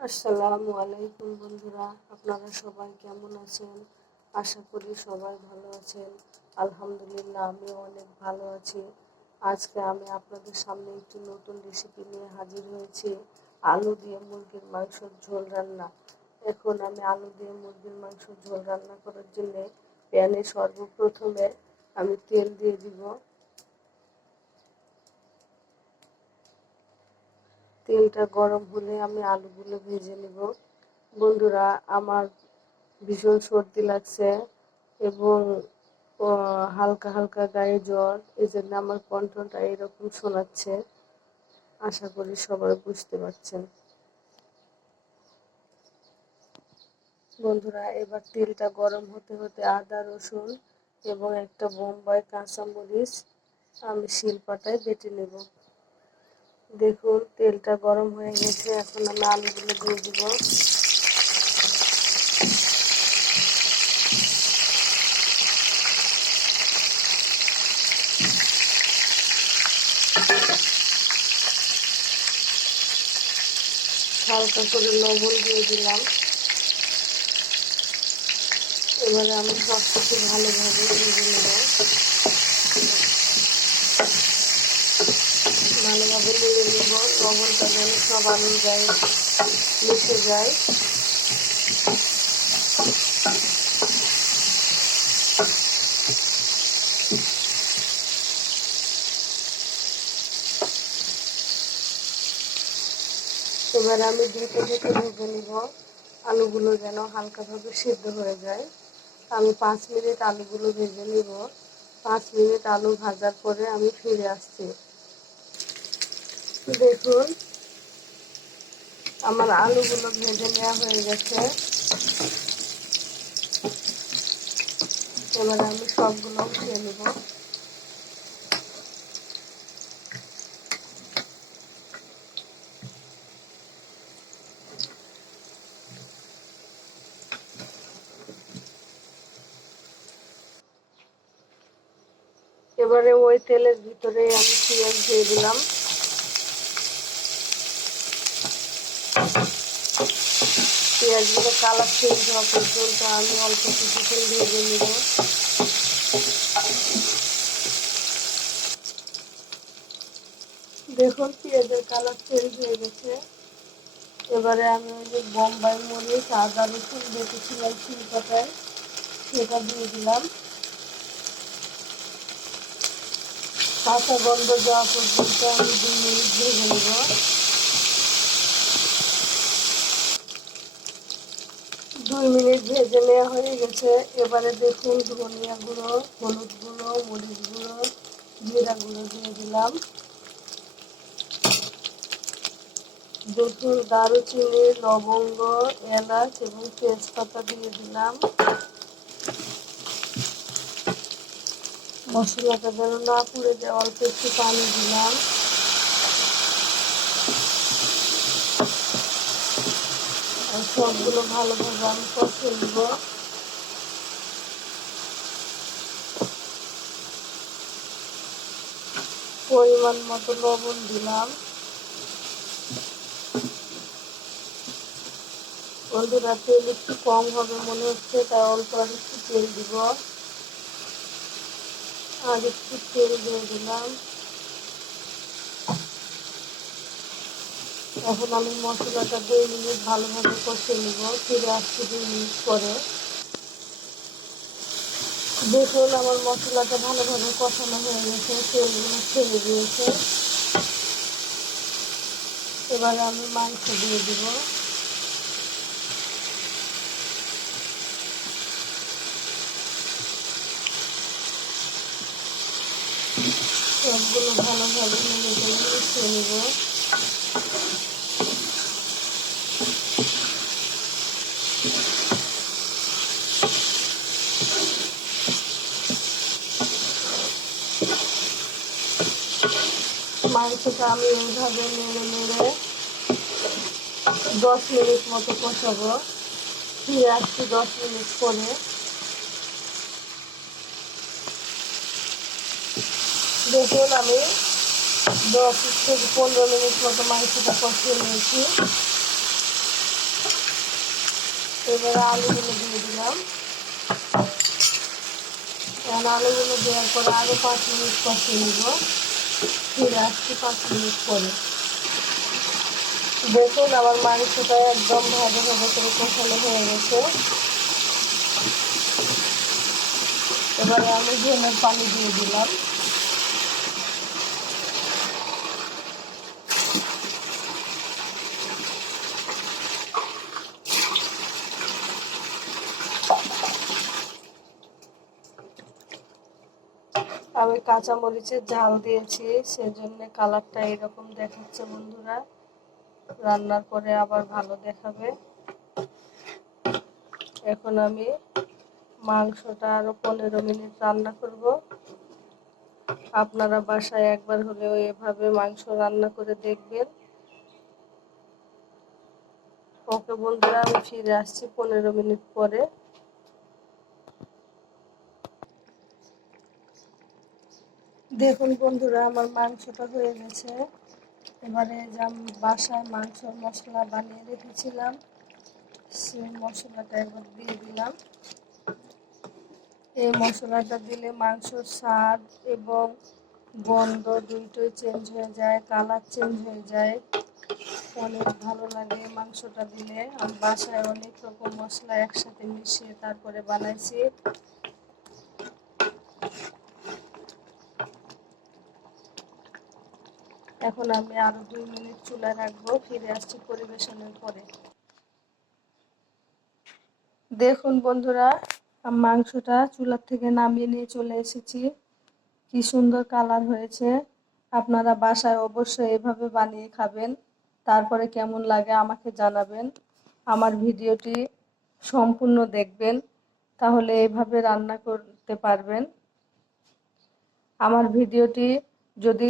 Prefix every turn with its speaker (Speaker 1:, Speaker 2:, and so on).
Speaker 1: আসসালামু আলাইকুম বন্ধুরা, আপনারা সবাই কেমন আছেন? আশা করি সবাই ভালো আছেন। আলহামদুলিল্লাহ আমি অনেক ভালো আছি। আজকে আমি আপনাদের সামনে একটি নতুন রেসিপি নিয়ে হাজির হয়েছি। আলু দিয়ে মুরগির মাংসর ঝোল রান্না। এখন আমি আলু দিয়ে মুরগির মাংস ঝোল রান্না করার জন্যে প্যানে সর্বপ্রথমে আমি তেল দিয়ে দিব। তেলটা গরম হলে আমি আলুগুলো ভেজে নেব। বন্ধুরা, আমার ভীষণ সর্দি লাগছে এবং হালকা হালকা গায়ে জ্বর এই জন্য আমার কণ্ঠটা এরকম শোনাচ্ছে। আশা করি সবাই বুঝতে পারছেন। বন্ধুরা, এবার তেলটা গরম হতে হতে আদা, রসুন এবং একটা বোম্বাই কাঁচামরিচ আমি শিলপাটায় বেটে নেব। দেখুন, তেলটা গরম হয়ে গেছে, এখন আমি আলুগুলো দিয়ে দিব। হালকা করে লবণ দিয়ে দিলাম। এবারে আমি সব কিছু ভালোভাবে ভেজে নেব। ভালোভাবে নেড়ে নেব লবণটা যেন সব আলুর গায়ে মিশে যায় এবার আমি ঢেকে ঢেকে ভেজে নিব। আলুগুলো যেন হালকাভাবে সিদ্ধ হয়ে যায়। আমি পাঁচ মিনিট আলুগুলো ভেজে নিব। পাঁচ মিনিট আলু ভাজার পরে আমি ফিরে আসছি। দেখুন, আমার আলুগুলো ভেজে নেওয়া হয়ে গেছে। এবার আমি সবগুলো খেয়ে নেব। এবারে ওই তেলের ভিতরে আমি পেঁয়াজ দিয়ে দিলাম। পেঁয়াজগুলো কালার চেঞ্জ হওয়া পর্যন্ত আমি অল্প কিছুক্ষণ ভেজে নেব। দেখুন পেঁয়াজের কালার চেঞ্জ হয়ে গেছে। এবারে আমি ওই যে বোম্বাই মরিচ, আদা, রসুন বেঁচেছিলাম শিলপাতায়, সেটা দিয়ে দিলাম। কাঁচা গন্ধ যাওয়া পর্যন্ত আমি দুই মিনিট ভেজে নেব। দুই মিনিট ভেজে নেওয়া হয়ে গেছে। এবারে দেখুন ধনিয়া গুঁড়ো হলুদ গুঁড়ো মরিচ গুঁড়ো জিরা গুঁড়ো দিয়ে দিলাম। দেখুন দারুচিনি, লবঙ্গ, এলাচ এবং তেজপাতা দিয়ে দিলাম। মশলাটা যেন না পুড়ে যায়, অল্প একটু পানি দিলাম। সবগুলো ভালোভাবে আমি কষে নেব পরিমাণ মতো লবণ দিলাম। বন্ধুরা তেল একটু কম হবে মনে হচ্ছে, তাই অল্প আর একটু তেল দিব। আর একটু তেল দিয়ে দিলাম। এখন আমি মশলাটা দুই মিনিট ভালোভাবে কষে নেব। ফিরে আসছি দুই মিনিট পরে। দেখুন, আমার মশলাটা ভালোভাবে কষানো হয়ে গেছে তেলগুলো ছেড়ে দিয়েছে। এবারে আমি মাংস দিয়ে দিব। সবগুলো ভালোভাবে নেড়ে চেড়ে মিশিয়ে নেব। মাংসটা আমি এইভাবে নেড়ে নেড়ে দশ মিনিট মতো কষাবো। ফিরে আসছি দশ মিনিট পরে। দেখুন, আমি দশ থেকে পনেরো মিনিট মতো মাংসটা কষিয়ে নিয়েছি। এবারে আলুগুলো দিয়ে দিলাম। এখন আলুগুলো দেওয়ার পরে আরও পাঁচ মিনিট কষিয়ে নিব। ফিরে আসছি পাঁচ মিনিট পরে। দেখুন, আমার মাংসটা একদম ভাজা ভাজা করে কষানো হয়ে গেছে। এবারে আমি ঝোলের পানি দিয়ে দিলাম। আমি কাঁচা মরিচের ঝাল দিয়েছি, সেজন্য কালারটা এরকম দেখাচ্ছে বন্ধুরা। রান্নার পরে আবার ভালো দেখাবে। এখন আমি মাংসটা আরও পনেরো মিনিট রান্না করব। আপনারা বাসায় একবার হলেও এভাবে মাংস রান্না করে দেখবেন। ওকে বন্ধুরা, আমি ফিরে আসছি পনেরো মিনিট পরে। দেখুন বন্ধুরা, আমার মাংসটা হয়ে গেছে। এবারে যে বাসায় মাংসর মশলা বানিয়ে রেখেছিলাম, সেই মশলাটা একবার দিয়ে দিলাম। এই মশলাটা দিলে মাংসর স্বাদ এবং গন্ধ দুইটোই চেঞ্জ হয়ে যায় কালার চেঞ্জ হয়ে যায়। অনেক ভালো লাগে মাংসটা দিলে। আমি বাসায় অনেক রকম মশলা একসাথে মিশিয়ে তারপরে বানাইছি। এখন আমি আরও দুই মিনিট চুলায় রাখব, ফিরে আসছি পরিবেশনের পরে। দেখুন বন্ধুরা মাংসটা চুলার থেকে নামিয়ে নিয়ে চলে এসেছি। কি সুন্দর কালার হয়েছে। আপনারা বাসায় অবশ্যই এভাবে বানিয়ে খাবেন। তারপরে কেমন লাগে আমাকে জানাবেন। আমার ভিডিওটি সম্পূর্ণ দেখবেন, তাহলে এভাবে রান্না করতে পারবেন। আমার ভিডিওটি যদি